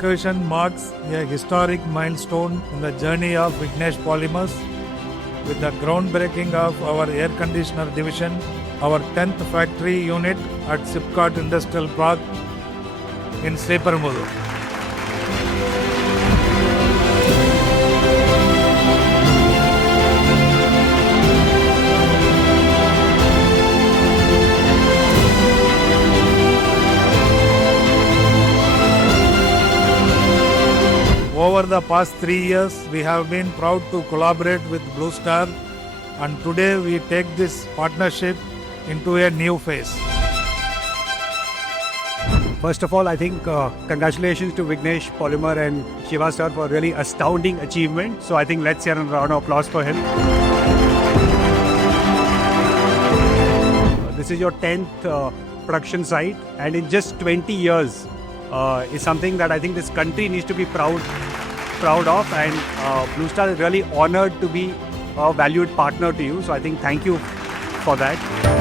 occasion marks a historic milestone in the journey of Vignesh Polymers with the groundbreaking of our air conditioner division, our 10th factory unit at Sipcot Industrial Park in Sriperumbudur. Over the past 3 years, we have been proud to collaborate with Blue Star, and today we take this partnership into a new phase. First of all, I think congratulations to Vignesh Polymer and Shiva sir for really astounding achievement. So I think let's hear a round of applause for him. This is your 10th production site, and in just 20 years is something that I think this country needs to be proud of, and Blue Star is really honored to be a valued partner to you. So I think thank you for that.